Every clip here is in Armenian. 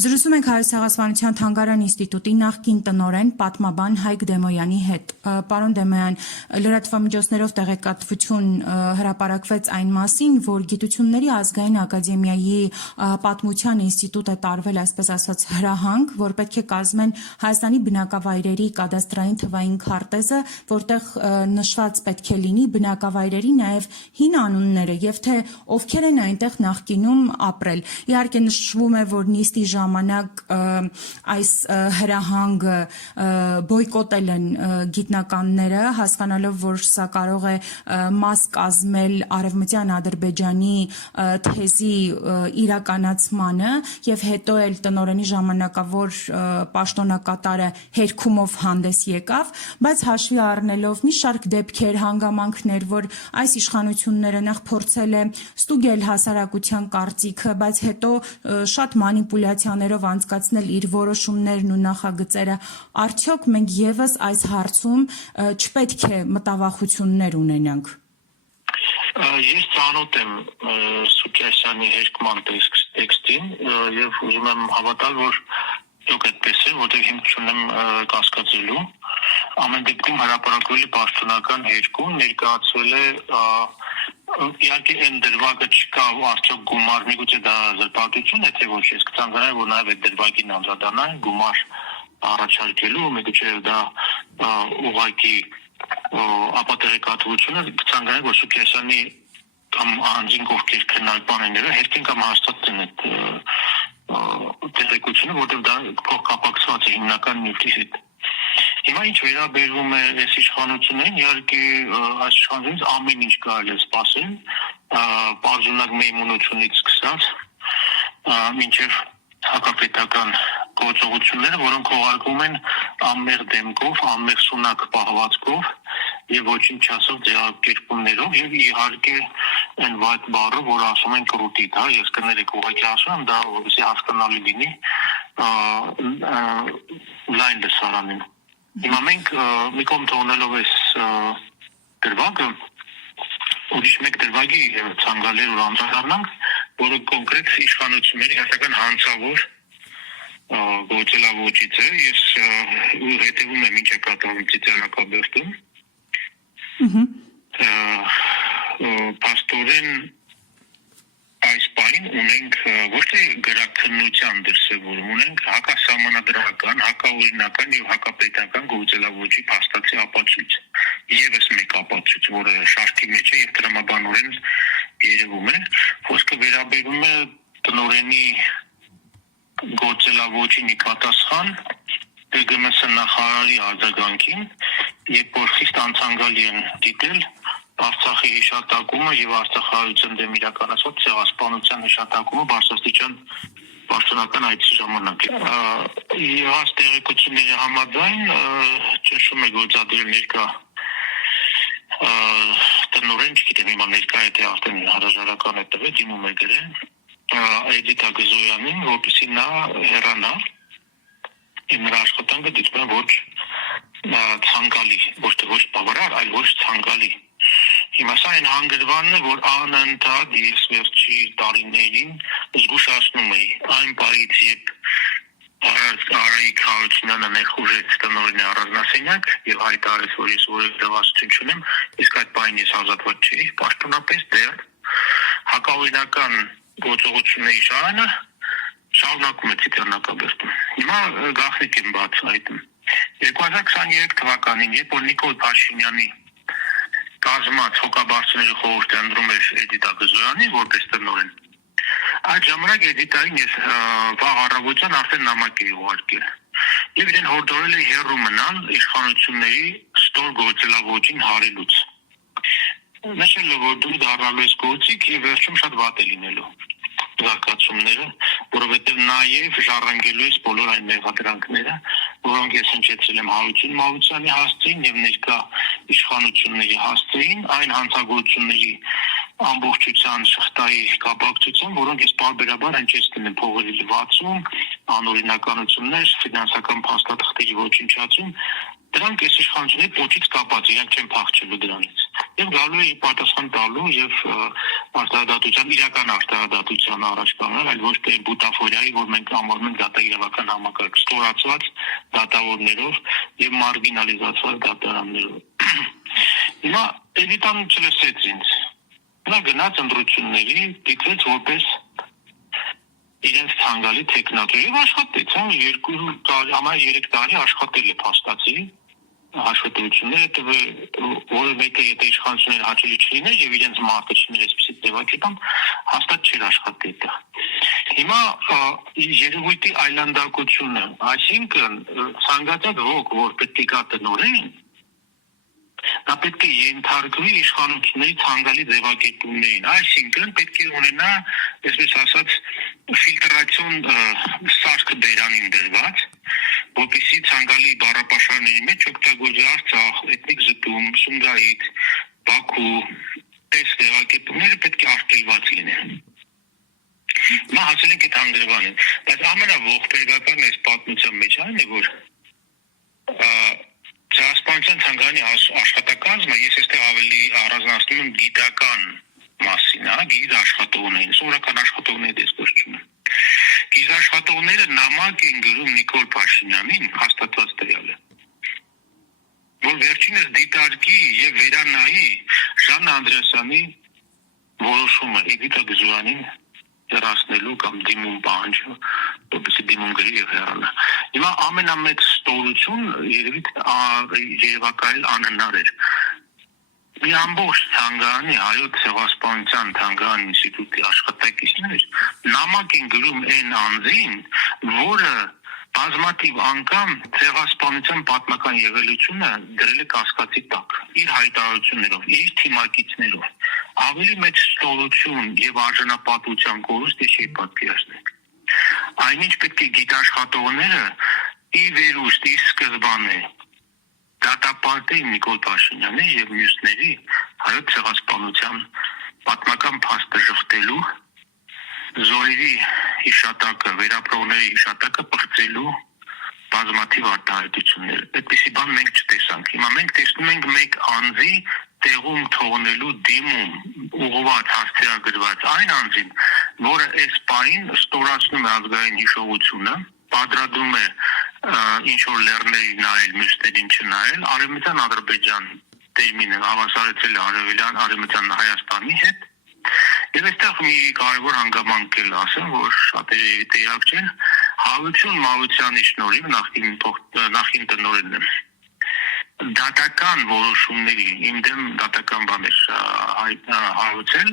Զրուցում ենք Հայոց ցեղասպանության թանգարան ինստիտուտի նախկին տնօրեն պատմաբան Հայկ Դեմոյանի հետ։ Պարոն Դեմոյան, լրատվամիջոցներով տեղեկատվություն հրապարակվեց այն մասին, որ Գիտությունների ազգային ակադեմիայի պատմության ինստիտուտը տարվել, այսպես ասած, հրահանգ, որ պետք է կազմեն Հայաստանի բնակավայրերի կադաստրային թվային քարտեզը, որտեղ նշված պետք է լինի բնակավայրերի նաև հին անունները եւ թե ովքեր են այնտեղ նախկինում ապրել։ Իհարկե նշվում է, որ նիստի ժամանակ այս հրահանգը բոյկոտել են գիտնականները, հասկանալով, որ սա կարող է մաս կազմել Արևմտյան Ադրբեջանի թեզի իրականացմանը եւ հետո էլ տնօրենի ժամանակավոր պաշտոնակատարը հերքումով հանդես եկավ, բայց հաշվի առնելով մի շարք դեպքեր, հանգամանքներ, որ այս իշխանությունները նախ փորձել է ստուգել հասարակության կարծիքը, բայց հետո շատ մանիպուլյացիաներով անցկացնել իր որոշումներն ու նախագծերը, արդյոք մենք եւս այս հարցում չպետք է մտավախություններ ունենանք։ Ես ծանոթ եմ Սուկյասյանի հերկման տեքստին եւ ուզում եմ հավատալ, որ դուք այդպես է, որտեղ հիմք չունեմ կասկածելու։ Ամեն դեպքում հրապարակվել է պաշտոնական հերկում, ներկայացվել է իհարկե այն դրվագը չկա ու արդյոք գումար, միգուցե դա զրպարտություն է, թե ոչ, ես կցանկանայի, որ նաև այդ դրվագին անդրադառնային գումար առաջարկելու, միգուցե դա ուղղակի ապատեղեկատվությունը, կցանկանայի, որ Սուկյասյանի կամ անձինք ովքեր քննարկման են եղել, հերքին կամ հաստատեն այդ տեղեկությունը, որտեղ դա փոխկապակցված է հիմնական նյութի հետ։ Հիմա ինչ վերաբերվում է այս իշխանություններին, իհարկե այս իշխանությունից ամեն ինչ կարելի է սպասել, պարզունակ մեյմունությունից սկսած, մինչև հակապետական գործողությունները, որոնք քողարկվում են անմեղ դեմքով, անմեղ սունակ պահվածքով եւ ոչինչ չասող ձևակերպումներով եւ իհարկե այն վատ բառը, որ ասում են կրուտիտ, հա, ես կներեք ուղղակի ասում եմ, դա որպեսզի հասկանալի լինի լայն լսարանին։ Հիմա մենք մի կողմ թողնելով այս դրվագը, ուրիշ մեկ դրվագի ցանկալեր որ անդրադառնանք, որը կոնկրետ իշխանությունների հաստատական հանցավոր գործելավոճից է, ես հետևում եմ ինչ է կատարվում ծիծեռնակաբերդում։ Պաստորեն այս բանին ունենք ոչ թե գրաքննության դրսևորում, ունենք հակասահմանադրական, հակաօրինական եւ հակապետական գործելավոճի փաստացի ապացույց։ Եվս մեկ ապացույց, որը շարքի մեջ է եւ տրամաբանորեն երևում է, խոսքը վերաբերում է տնօրենի գործելավոճի պատասխան ԴԳՄՍ նախարարի արձագանքին, երբ որ խիստ անցանկալի են դիտել Արցախի հիշատակումը եւ Արցախահայության դեմ իրականացված ցեղասպանության հիշատակումը բարձրաստիճան պաշտոնական այցի ժամանակ։ Եղած տեղեկությունների համաձայն ճնշում է գործադրել ներկա տնօրեն, չգիտեմ հիմա ներկա է թե արդեն հրաժարական է տվել, դիմում է գրել Էդիթ Ագզոյանին, որպեսզի նա հեռանա։ Նրա աշխատանքը դիտվում է ոչ ցանկալի, ոչ թե ոչ բավարար, այլ ոչ ցանկալի։ Հիմա սա այն հանգրվանն է, որ անընդհատ ես վերջի տարիներին զգուշացնում էի այն պարից, երբ Արայիկ Հարությունյանը ներխուժեց տնօրենի առանձնասենյակ եւ հայտարարեց, որ ես որևէ դրվածություն չունեմ, իսկ այդ պահին ես ազատված չէի, պաշտոնապես դեռ հակաօրինական գործողությունների շարանը շարունակում է ծիծեռնակաբերդում։ Հիմա գաղտնիք եմ բացահայտում։ 2023 թվականին, երբ որ Նիկոլ Փաշինյանի կազմած հոգաբարձուների խորհուրդը ընտրում էր Էդիթ Ագզոյանին որպես տնօրեն, այդ ժամանակ Էդիթային ես վաղ առավոտյան արդեն նամակ էի ուղարկել եւ իրեն հորդորել էի հեռու մնալ իշխանությունների ստոր գործելավոճին հարելուց։ Նշել է, որ դու դառնալու ես գործիք եւ վերջում շատ վատ է լինելու զարգացումները, որովհետև նաև ժառանգելու ես բոլոր այն մեղադրանքները, որոնք ես հնչեցրել եմ Հարություն Մավությանի հասցեին եւ ներկա իշխանությունների հասցեին, այն հանցագործությունների ամբողջության շղթայի կապակցությամբ, որոնք ես պարբերաբար հնչեցնում եմ փողերի լվացում, անօրինականություններ, ֆինանսական փաստաթղթերի ոչնչացում, դրանք այս իշխանությունների փոքրից կապած, իրենք չեն փախչելու դրանից։ եւ գալու է պատասխան տալու եւ արտահայտության իրական արտահայտության առաջ կանգնել, այլ ոչ թե բուտաֆորիայի, որ մենք համարում ենք դատաիրավական համակարգ ստորացված դատավորներով եւ մարգինալիզացված դատարաններով։ Հիմա Էդիտան չլսեց ինձ։ Նա գնաց ընտրությունների, դիտվեց որպես իրենց ցանկալի տեխնատոր եւ աշխատեց, 3 տարի աշխատել է փաստացի աշխատությունները տվել, որը մեկը եթե իշխանությունները հաճելի չլիներ եւ իրենց մարդը չներ այսպեսի ձևակերպում, հաստատ չէր աշխատի դա։ Հիմա երևույթի այլանդակությունը, այսինքն ցանկացած ոք, որ պետք է գա տնօրեն, նա պետք է ենթարկվի իշխանությունների ցանկալի ձևակերպումներին, այսինքն պետք է ունենա, այսպես ասած, ֆիլտրացիոն սարք բերանին դրված, որպեսզի ցանկալի բառապաշարների մեջ օգտագործի Արցախ, էթնիկ զտում, Սումգայիթ, Բաքու, այս ձևակերպումները պետք է արգելված լինեն։ Նա հասել ենք այդ հանգրվանին, բայց ամենաողբերգականն այս պատմության մեջ այն է, որ Ցեղասպանության թանգարանի աշխատակազմը ես այստեղ ավելի առանձնացնում եմ գիտական մասին, գիծ աշխատողներին, սովորական աշխատողների դեսքոս չունեմ։ Գիծ աշխատողները նամակ են գրում Նիկոլ Փաշինյանին, հաստատված տվյալ է, որ վերջինս դիտարկի եւ վերանայի Ժան Անդրեասյանի որոշումը Էդիտա Գզոյանին հեռացնելու կամ դիմում պահանջը, որպեսզի դիմում գրի եւ հեռանա։ Հիմա ամենամեծ ստորություն երևի երևակայել անհնար էր։ Մի ամբողջ թանգարանի հայոց ցեղասպանության թանգարանի ինստիտուտի աշխատակիցներ նամակ են գրում այն անձին, որը բազմաթիվ անգամ ցեղասպանության պատմական եղելությունը դրել է կասկածի տակ իր հայտարարություններով, իր թիմակիցներով։ Ավելի մեծ ստորություն եւ արժանապատվության կորուստ չի պատկերացնել։ Այնինչ պետք է գիտաշխատողները ի վերուստ, ի սկզբանե դատապարտեին Նիկոլ Փաշինյանի եւ մյուսների հայոց ցեղասպանության պատմական փաստը շղթելու, զոհերի հիշատակը, վերապրողների հիշատակը բացելու բազմաթիվ արտահայտություններ։ Այդպիսի բան մենք չտեսանք։ Հիմա մենք տեսնում ենք մեկ անձի տեղում թողնելու դիմում ուղղված հասցեագրված այն անձին, որը այս պահին ստորացնում է ազգային հիշողությունը, պատրաստում է ինչ որ լեռների նայել, մյուսներին չնայել, Արևմտյան Ադրբեջան տերմինը հավասարեցել է Արևմտյան Հայաստանի հետ։ Եվ այստեղ մի կարևոր հանգամանք էլ ասեմ, որ շատերը տեղյակ չեն, Հարություն Մավությանի շնորհիվ նախին տնօրենն եմ դատական որոշումների իմ դեմ դատական բաներ հարուցել,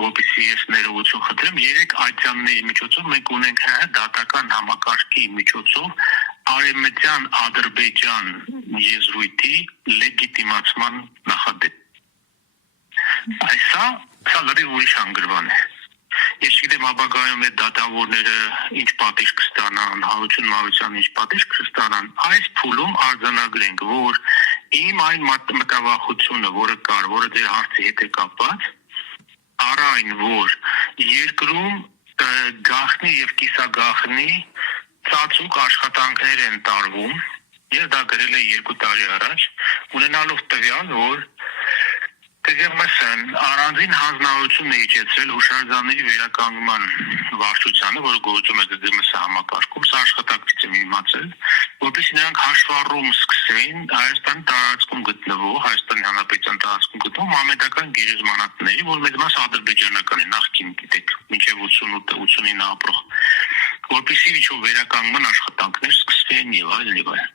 որպեսզի ես ներողություն խնդրեմ, 3 այցանների միջոցով մենք ունենք դատական համակարգի միջոցով Արևմտյան Ադրբեջան եզրույթի լեգիտիմացման նախադեպ։ Սա լրիվ ուրիշ հանգրվան է։ Ես չգիտեմ ապագայում այդ դատավորները ինչ պատիժ կստանան, Հարություն Մավությանը ինչ պատիժ կստանան, այս փուլում արձանագրենք, որ իմ այն մտավախությունը, որը կար, որը ձեր հարցի հետ է կապված, առ այն, որ երկրում գաղտնի եւ կիսագաղտնի ծածուկ աշխատանքներ են տարվում, ես դա գրել եմ 2 տարի առաջ, ունենալով տվյալ, որ Տեգերմասն առանձին հանձնարարություն է իջեցրել հուշարձանների վերականգնման վարչությանը, որը գործում է ԴԴՄՍ համակարգում, սա աշխատակցից եմ իմացել, որպեսզի նրանք հաշվառում սկսեին Հայաստանի տարածքում գտնվող, Հայաստանի Հանրապետության տարածքում գտնվող մամեդական գերեզմանատների, որ մեծ մասը ադրբեջանական է, նախկին գիտեք, մինչև 88-89 ապրող, որպեսզի ինչ-որ վերականգնման աշխատանքներ սկսվեն եւ այլն եւ այլն։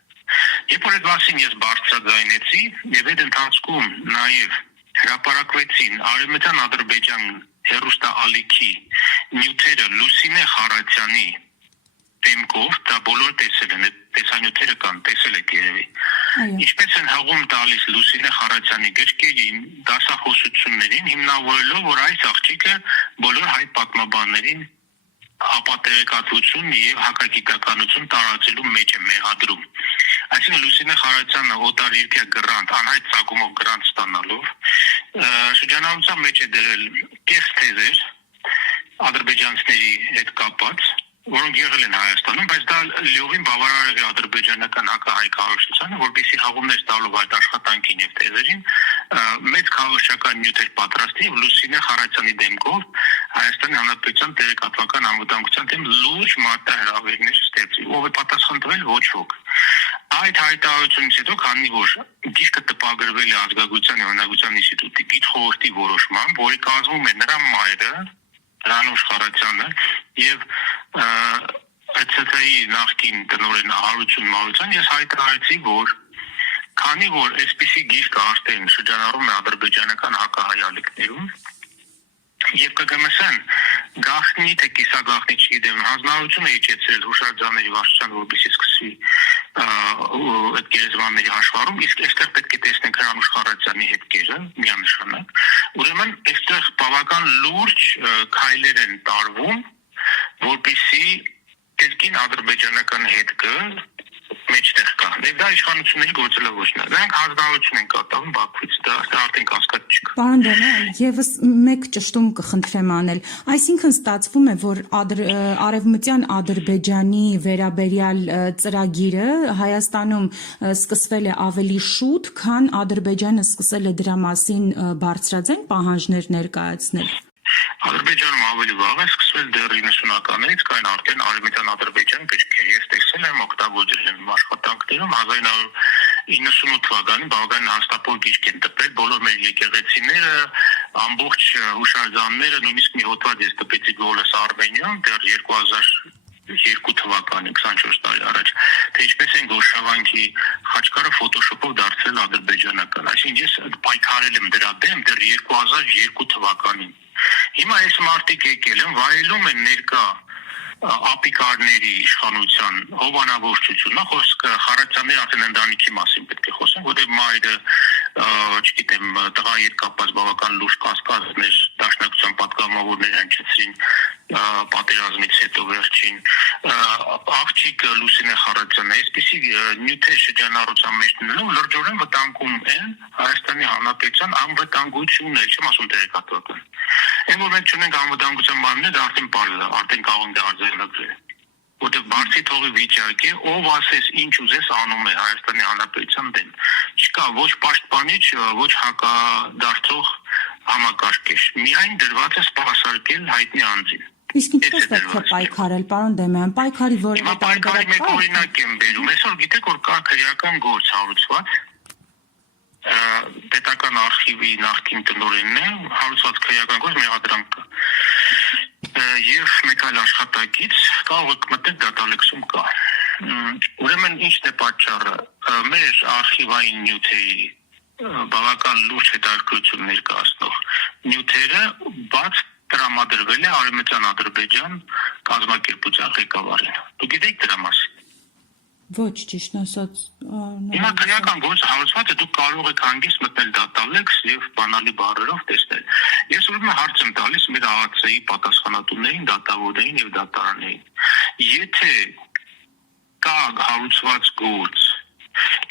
Երբ որ այդ մասին ես բարձրաձայնեցի եւ այդ ընթացքում նաեւ հրապարակվեցին Արևմտյան Ադրբեջան հերոստալիքի նյութերը Լուսինե Խարատյանի դեմքով, դա բոլորը տեսել են, այդ տեսանյութերը կան, տեսել եք երևի։ Ինչպես են հղում տալիս Լուսինե Խարատյանի գրքերին, դասախոսություններին, հիմնավորելով, որ այս աղջիկը բոլոր հայ պատմաբաններին ապատերեկատվություն եւ հակագիտականություն տարածելու մեջ է մեղադրում։ Այսինքն Լուսինե Խարատյանը օտարերկրյա գրանտ, անհայտ ծագումով գրանտ ստանալով շրջանառության մեջ է դրել կես թեզեր ադրբեջանցիների հետ կապված, որոնք եղել են Հայաստանում, բայց դա լիովին բավարար է ադրբեջանական հակահայ քարոզչությանը, որպեսզի հաղումներ տալով այդ աշխատանքին եւ թեզերին մեծ քարոզչական նյութեր պատրաստի եւ Լուսինե Խարատյանի դեմքով Հայաստանի Հանրապետության տեղեկատվական անվտանգության դեմ լուրջ մարտահրավերներ ստեղծի, ով է պատասխան տվել ոչ ոք։ Այդ հայտարարությունից հետո, քանի որ դիրքը տպագրվել է Ազգագրության եւ Հնագության ինստիտուտի գիտխորհրդի որոշմամբ, որի կազմում է նրա մայրը Ռանուշ Խարատյանը եւ ԱՑԿ-ի նախկին տնօրեն Հարություն Մարության, ես հայտարարեցի, որ քանի որ այսպիսի գիրք արդեն շրջանառում է ադրբեջանական հակահայ ալիքներում եւ ԿԳՄՍ-ն գաղտնի թե կիսագաղտնի չգիտեմ հանձնարարություն է իջեցրել հուշարձանների վարչության, որպեսզի սկսի այդ գերեզմանների հաշվառում, իսկ այստեղ պետք է տեսնենք Ռանուշ Խարատյանի հետքերը միանշանակ։ Ուրեմն այստեղ բավական լուրջ քայլեր են տարվում, որպեսզի կերկին ադրբեջանական հետքը մեջտեղ կա։ Դա իշխանությունների գործելավոճն է։ Դրանք հանձնարարություն են կատարում Բաքվից, դա արդեն կասկած չկա։ Պարոն Դեմյան, եւս մեկ ճշտում կխնդրեմ անել։ Այսինքն ստացվում է, որ Արևմտյան Ադրբեջանի վերաբերյալ ծրագիրը Հայաստանում սկսվել է ավելի շուտ, քան Ադրբեջանը սկսել է դրա մասին բարձրաձայն պահանջներ ներկայացնել։ Ադրբեջանում ավելի վաղ է սկսվել դեռ 90-ականներից, կային արդեն Արևմտյան Ադրբեջան գրքեր։ Ես տեսել եմ օգտագործել եմ աշխատանքներում 1998 թվականին բավական հաստատող գիրք են տպել, բոլոր մեր եկեղեցիները, ամբողջ հուշարձանները, նույնիսկ մի հոդված ես տպեցի Գոլես Արմենիայում դեռ 2002 թվականին 24 տարի առաջ, թե ինչպես են Գոշավանքի խաչքարը ֆոտոշոպով դարձրել ադրբեջանական։ Այսինքն ես պայքարել եմ դրա դեմ դեռ 2002 թվականին։ Հիմա այս մարտիկ եկել են, վայելում են ներկա ապիկարների իշխանության հովանավորչությունը, խոսքը Խարատյանների արդեն ընտանիքի մասին պետք է խոսենք, որտեղ մայրը, չգիտեմ, տղա հետ կապված բավական լուրջ կասկածներ դաշնակցության պատգամավորներ հնչեցրին պատերազմից հետո վերջին աղջիկը Լուսինե Խարատյանը այսպիսի նյութեր շրջանառության մեջ դնելով լրջորեն վտանգում են Հայաստանի Հանրապետության անվտանգությունն էլ չեմ ասում տեղեկատվական։ Այն որ մենք չունենք անվտանգության մարմիններ, դա արդեն պարզ է, արդեն կարող ենք արձանագրել։ Որտեղ բարձի թողի վիճակ է, ով ասես ինչ ուզես անում է Հայաստանի Հանրապետության դեմ։ Չկա ոչ պաշտպանիչ, ոչ հակադարձող համակարգեր։ Միայն դրված է սպասարկել հայտնի անձին։ Իսկ ինչպես պետք է պայքարել, պարոն Դեմյան, պայքարի որևէ պայքարի մեկ օրինակ եմ բերում։ Այսօր գիտեք որ կա քրեական գործ հարուցված պետական արխիվի նախկին տնօրենն է, հարուցված քրեական գործ մեղադրանք կա։ Եվ մեկ այլ աշխատակից կարող եք մտնել դատալեքսում կա։ Ուրեմն ինչն է պատճառը։ Մեր արխիվային նյութերի բավական լուրջ հետաքրքրություն ներկայացնող նյութերը բաց տրամադրվել է Արևմտյան Ադրբեջան կազմակերպության ղեկավարին։ Դուք գիտեք դրա մասին։ Ոչ, ճիշտ ասած, Հիմա քրեական գործը հարուցված է, դուք կարող եք հանգիստ մտնել դատալեքս եւ բանալի բառերով տեսնել։ Ես ուրեմն հարց եմ տալիս մեր ԱԱՑ-ի պատասխանատուներին, դատավորներին եւ դատարաններին։ Եթե կա հարուցված գործ,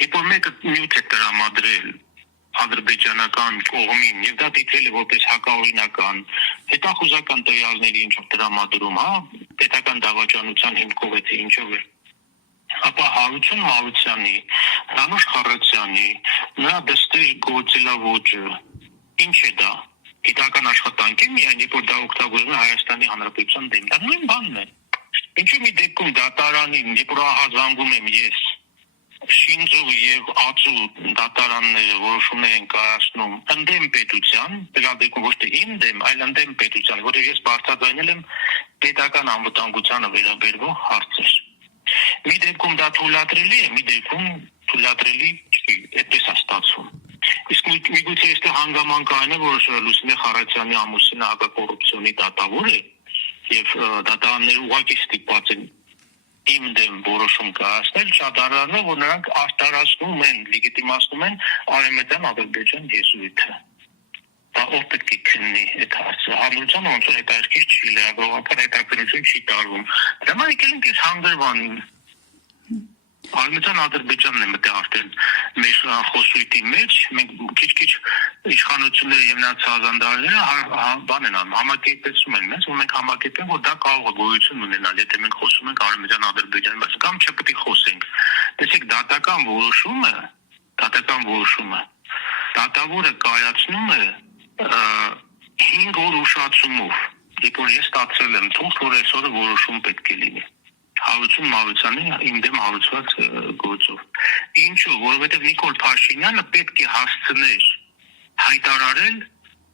երբ որ մեկը նյութ է տրամադրել ադրբեջանական կողմին եւ դա դիտել է որպես հակաօրինական, հետախուզական տվյալների ինչով տրամադրում, պետական դավաճանության հիմքով է թե ինչով է, ապա Հարություն Մարությանի, Ռանուշ Խարատյանի, նրա դստեր գործելավոճը ինչ է դա։ Գիտական աշխատանք է միայն, երբ որ դա օգտագործվում է Հայաստանի Հանրապետության դեմ։ Դա նույն բանն է։ Ինչու՞ մի դեպքում դատարանին, երբ որ ահազանգում եմ ես, Շինձու եւ Ածու դատարանները որոշումներ են կայացնում ընդդեմ պետության, դրա դեպքում ոչ թե իմ դեմ, այլ ընդդեմ պետության, որովհետեւ ես բարձրաձայնել եմ պետական անվտանգությանը վերաբերող հարցեր։ Մի դեպքում դա թույլատրելի է, մի դեպքում թույլատրելի չի, այդպես է ստացվում։ Իսկ միգուցե այստեղ հանգամանքը այն է, որ Լուսինե Խարատյանի ամուսինը հակակոռուպցիոնի դատավոր է եւ դատարանները ուղղակի ստիպված են իմ դեմ որոշում կայացնել, շատ առանձնա, որ նրանք արտարացնում են, լեգիտիմացնում են Արևմտյան Ադրբեջան եզրույթը։ Դա ով պետք է քննի այդ հարցը։ Հանրությանը ոնց որ հետաքրքիր չի լրագրողական հետաքրքրություն չի տարվում։ Դրա եկել ենք այս հանգրվանին։ Արևմտյան Ադրբեջանն է մտել արդեն մեր խոսույթի մեջ, մենք քիչ-քիչ իշխանությունները եւ նրանց հազանդարները բան են անում, համակերպեցում են մեզ, ու մենք համակերպենք, որ դա կարող է գոյություն ունենալ, եթե մենք խոսում ենք Արևմտյան Ադրբեջանի մասին, կամ չպետք է խոսենք։ Տեսեք, դատական որոշումը դատավորը կայացնում է 5 օր ուշացումով, երբ որ ես ստացել եմ թող, որ այսօրը որոշում պետք է լինի։ Հարություն Մարությանի իմ դեմ հարուցված գործով։ Ինչու՞, որովհետև Նիկոլ Փաշինյանը պետք է հասցներ հայտարարել,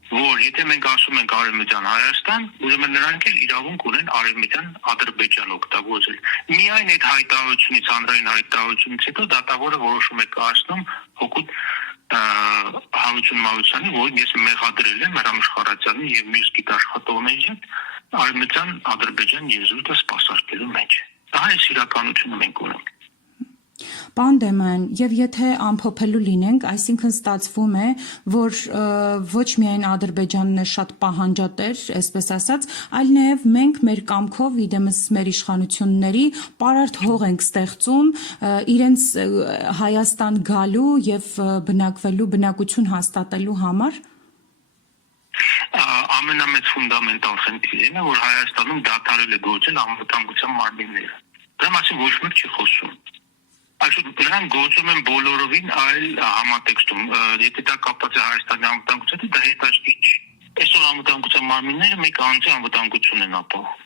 որ եթե մենք ասում ենք Արևմտյան Հայաստան, ուրեմն նրանք էլ իրավունք ունեն Արևմտյան Ադրբեջան օգտագործել։ Միայն այդ հայտարարությունից, հանրային հայտարարությունից հետո դատավորը որոշում է կայացնում հօգուտ Հարություն Մարությանի, որին ես մեղադրել եմ Հրամշ-Խարատյանի եւ մյուս գիտաշխատողների հետ Արևմտյան Ադրբեջան եզրույթը սպասարկելու մեջ։ Դա է իրականությունը մենք ունենք։ Պարոն Դեմոյան, եւ եթե ամփոփելու լինենք, այսինքն ստացվում է, որ ոչ միայն Ադրբեջանն է շատ պահանջատեր, այսպես ասած, այլ նաեւ մենք մեր կամքով իդեմս մեր իշխանությունների պարարտ հող ենք ստեղծում իրենց Հայաստան գալու եւ բնակվելու բնակություն հաստատելու համար։ Ամենամեծ ֆունդամենտալ խնդիրն է, որ Հայաստանում դադարել է գործել անվտանգության մարմինները։ Դրա մասին ոչ մեկ չի խոսում։ Այսօր նրանք գործում են բոլորովին այլ համատեքստում։ Եթե դա կապված է Հայաստանի անվտանգության հետ, դա հետաքրքիր չի։ Այսօր անվտանգության մարմինները մեկ անձի անվտանգություն են ապահովում։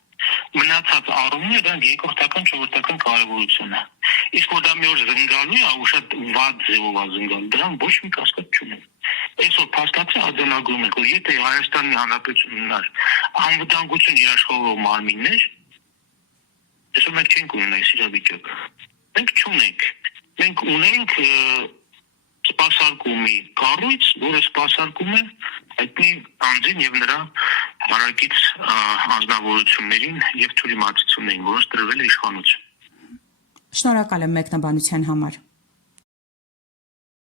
Մնացած առումները դրանք երկրորդական, չորրորդական կարևորություն է։ Իսկ որ դա մի օր զնգալու է, ու շատ վատ ձևով է զնգալու, դրան ոչ մի կասկած չունեմ։ Այսօր փաստացի արձանագրում ենք, որ եթե Հայաստանի Հանրապետությունն ունենար անվտանգություն երաշխավորող մարմիններ, այսօր մենք չենք ունենա այս իրավիճակը։ Մենք չունենք։ Մենք ունենք սպասարկումի կառույց, որը սպասարկում է այդնի անձին եւ նրա հարակից անձնավորություններին եւ թյուրիմացություններին, որոնց տրվել է իշխանություն։ Շնորհակալ եմ մեկնաբանության համար։